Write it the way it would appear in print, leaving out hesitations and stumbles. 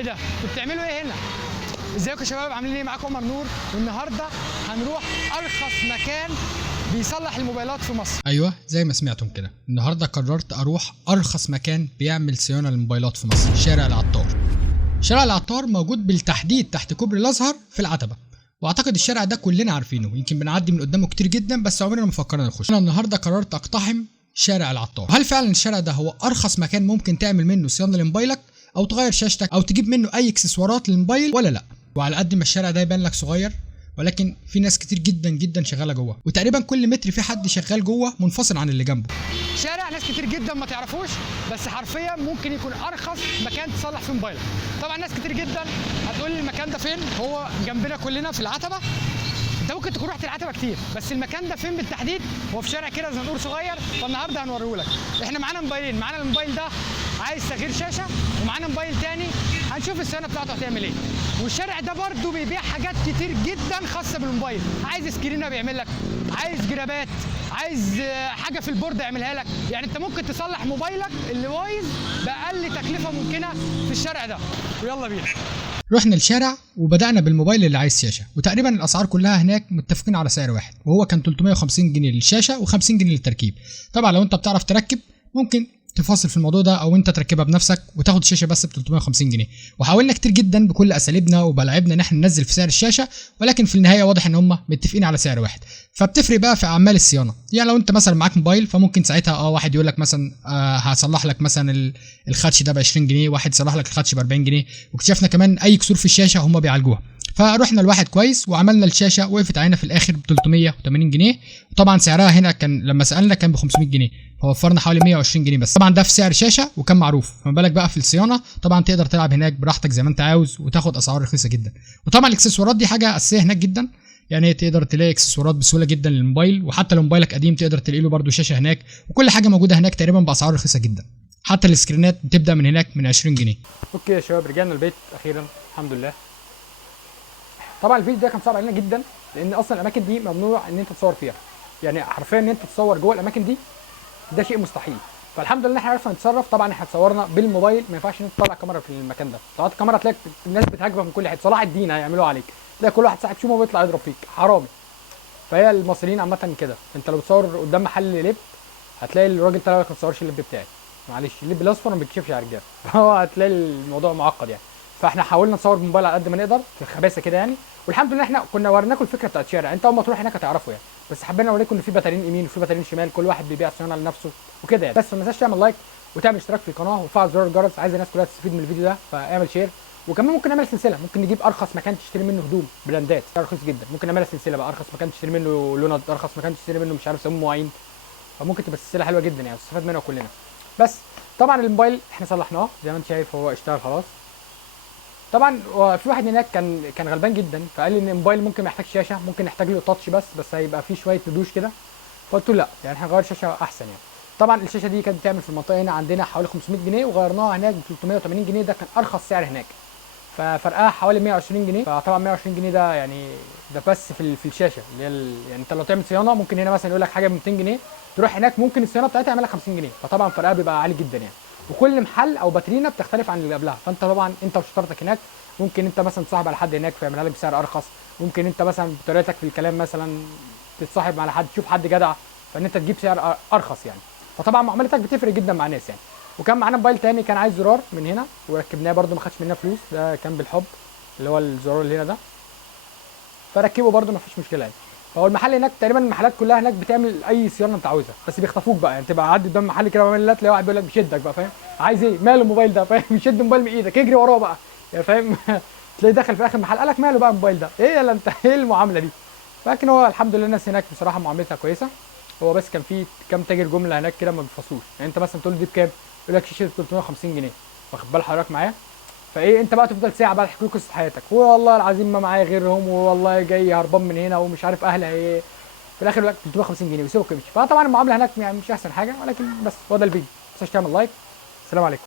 ايه ده؟ انتوا بتعملوا ايه هنا؟ ازيكم يا شباب، عاملين ايه؟ معاكم عمر نور، والنهارده هنروح ارخص مكان بيصلح الموبايلات في مصر. ايوه زي ما سمعتم كده، النهارده قررت اروح ارخص مكان بيعمل صيانه للموبايلات في مصر، شارع العطار. شارع العطار موجود بالتحديد تحت كوبري الازهر في العتبه، واعتقد الشارع ده كلنا عارفينه، يمكن بنعدي من قدامه كتير جدا بس عمرنا ما فكرنا نخش. انا النهارده قررت اقتحم شارع العطار. هل فعلا الشارع ده هو ارخص مكان ممكن تعمل منه صيانه لموبايلك او تغير شاشتك او تجيب منه اي اكسسوارات للموبايل ولا لا؟ وعلى قد ما الشارع ده يبان لك صغير، ولكن في ناس كتير جدا جدا شغاله جوه، وتقريبا كل متر في حد شغال جوه منفصل عن اللي جنبه. شارع ناس كتير جدا ما تعرفوش، بس حرفيا ممكن يكون ارخص مكان تصلح فيه موبايلك. طبعا ناس كتير جدا هتقول لي المكان ده فين؟ هو جنبنا كلنا في العتبه. انت ممكن تكون رحت العتبه كتير، بس المكان ده فين بالتحديد؟ هو في شارع كده زي ما نقول صغير، فالنهارده هنوريه لك. احنا معانا موبايلين، معانا الموبايل ده عايز تغيير شاشه، ومعانا موبايل تاني هنشوف الصيانه بتاعته هتعمل ايه. والشارع ده برده بيبيع حاجات كتير جدا خاصه بالموبايل، عايز سكرينه بيعمل لك، عايز جرابات، عايز حاجه في البورده يعملها لك. يعني انت ممكن تصلح موبايلك اللي بايظ باقل تكلفه ممكنه في الشارع ده. ويلا بينا. رحنا الشارع وبدأنا بالموبايل اللي عايز شاشة، وتقريبا الأسعار كلها هناك متفقين على سعر واحد، وهو كان 350 جنيه للشاشة و50 جنيه للتركيب. طبعا لو انت بتعرف تركب ممكن تفاصل في الموضوع ده، او انت تركبها بنفسك وتاخد الشاشه بس ب 350 جنيه. وحاولنا كتير جدا بكل اساليبنا وبلاعبنا ان احنا ننزل في سعر الشاشه، ولكن في النهايه واضح ان هم متفقين على سعر واحد. فبتفرق بقى في اعمال الصيانه، يعني لو انت مثلا معاك موبايل فممكن ساعتها واحد يقول لك مثلا هصلح لك مثلا الخدش ده ب 20 جنيه، واحد يصلح لك الخدش ب 40 جنيه. واكتشفنا كمان اي كسور في الشاشه هم بيعالجوها. فرحنا لواحد كويس وعملنا الشاشه، وقفت علينا في الاخر ب 380 جنيه. وطبعا سعرها هنا كان لما سالنا كان ب 500 جنيه، فوفرنا حوالي 120 جنيه بس. طبعا ده في سعر شاشه وكان معروف، فما بالك بقى في الصيانه. طبعا تقدر تلعب هناك براحتك زي ما انت عاوز وتاخد اسعار رخيصه جدا. وطبعا الاكسسوارات دي حاجه اساسيه هناك جدا، يعني تقدر تلاقي اكسسوارات بسهوله جدا للموبايل، وحتى لو موبايلك قديم تقدر تلاقي له برده شاشه هناك، وكل حاجه موجوده هناك تقريبا باسعار رخيصه جدا. حتى السكرينات بتبدا من هناك من 20 جنيه. اوكي يا شباب، رجعنا البيت اخيرا الحمد لله. طبعا الفيديو ده كان صعب علينا جدا، لان اصلا الاماكن دي ممنوع ان انت تصور فيها، يعني حرفيا ان انت تصور جوه الاماكن دي ده شيء مستحيل. فالحمد لله احنا عرفنا نتصرف. طبعا احنا اتصورنا بالموبايل، ما ينفعش ان انت تطلع كاميرا في المكان ده. طلعت كاميرا تلاقي الناس بتهاجمك من كل حته، صلاح الدين هيعملوها عليك، تلاقي كل واحد ساعه تشوفه بيطلع يضرب فيك حرامي. فهي المصريين عامه كده، انت لو بتصور قدام محل لب هتلاقي الراجل طلع لك ما تصورش اللب بتاعي، معلش اللب الاصفر ما بيتشافش يا رجاله. فهو هتلاقي الموضوع معقد يعني. فاحنا حاولنا نصور بالموبايل على قد ما نقدر في الخباثه كده يعني. والحمد لله احنا كنا وريناكم الفكره بتاعت الشارع، انت اول ما تروح هناك هتعرفوا يعني. بس حبينا اوريكم ان في باترين يمين وفي باترين شمال، كل واحد بيبيع صيانه لنفسه وكده يعني. بس ما تنساش تعمل لايك وتعمل اشتراك في القناه وتفعل زرار الجرس، عايز الناس كلها تستفيد من الفيديو ده، فاعمل شير. وكمان ممكن نعمل سلسله، ممكن نجيب ارخص مكان تشتري منه هدوم براندات رخيص جدا، ممكن نعملها سلسله بقى، ارخص مكان تشتري منه لوند، ارخص مكان تشتري منه مش عارف سموه معين. فممكن تبقى سلسله حلوه جدا يعني، تستفاد منها كلنا. بس طبعا الموبايل احنا صلحناه زي ما انت شايف، هو اشتغل خلاص. طبعا في واحد هناك كان غلبان جدا، فقال لي ان الموبايل ممكن ما يحتاجش شاشه، ممكن نحتاج له تاتش بس هيبقى فيه شويه ندوش كده. فقلت له لا، يعني احنا هنغير شاشه احسن يعني. طبعا الشاشه دي كانت بتعمل في المنطقه هنا عندنا حوالي 500 جنيه، وغيرناها هناك ب 380 جنيه، ده كان ارخص سعر هناك. ففرقها حوالي 120 جنيه. فطبعا 120 جنيه ده يعني ده بس في الشاشه اللي هي يعني انت لو تعمل صيانه ممكن هنا مثلا يقول لك حاجه ب 200 جنيه، تروح هناك ممكن الصيانه بتاعتها يعمل لك 50 جنيه. فطبعا فرقها بيبقى عالي جدا يعني. وكل محل او باترينا بتختلف عن اللي قبلها، فانت طبعا انت وشطارتك هناك ممكن انت مثلا تصاحب على حد هناك فيعملها لك بسعر ارخص، ممكن انت مثلا بطريقتك في الكلام مثلا تتصاحب على حد، تشوف حد جدع فان انت تجيب سعر ارخص يعني. فطبعا معاملتك بتفرق جدا مع الناس يعني. وكان معانا موبايل تاني كان عايز زرار من هنا وركبناه برده، ما خدش مننا فلوس، ده كان بالحب اللي هو الزرار اللي هنا ده، فركبه برده ما فيش مشكله يعني. فهو المحل هناك تقريبا المحلات كلها هناك بتعمل اي صيانه انت عاوزها، بس بيخطفوك بقى يعني. تبقى عدي قدام محل كده بعمل تلاقي واحد بيقول لك بيشدك بقى، فاهم؟ عايز ايه؟ ماله الموبايل ده؟ فاهم؟ بيشد الموبايل من ايدك، اجري وراه بقى يعني، فاهم؟ تلاقيه دخل في اخر محل قال لك ماله بقى الموبايل ده؟ ايه يلا انت ايه المعامله دي؟ لكن هو الحمد لله الناس هناك بصراحه معاملتها كويسه. هو بس كان في كام تاجر جمله هناك كده ما بيفصلوش يعني. انت مثلا تقول له دي بكام؟ يقول لك شاشه 350 جنيه، واخد بال حضرتك معايا؟ فايه انت بقى تفضل ساعه بقى تحكي له قصه حياتك، والله العظيم ما معايا غيرهم، والله جاي هربان من هنا ومش عارف اهلي ايه. في الاخر يقول لك 350 جنيه ويسيبك ويمشي. فطبعا المعامله هناك يعني مش احسن حاجه، ولكن بس هو ده الفيديو. ما تنساش تعمل لايك. السلام عليكم.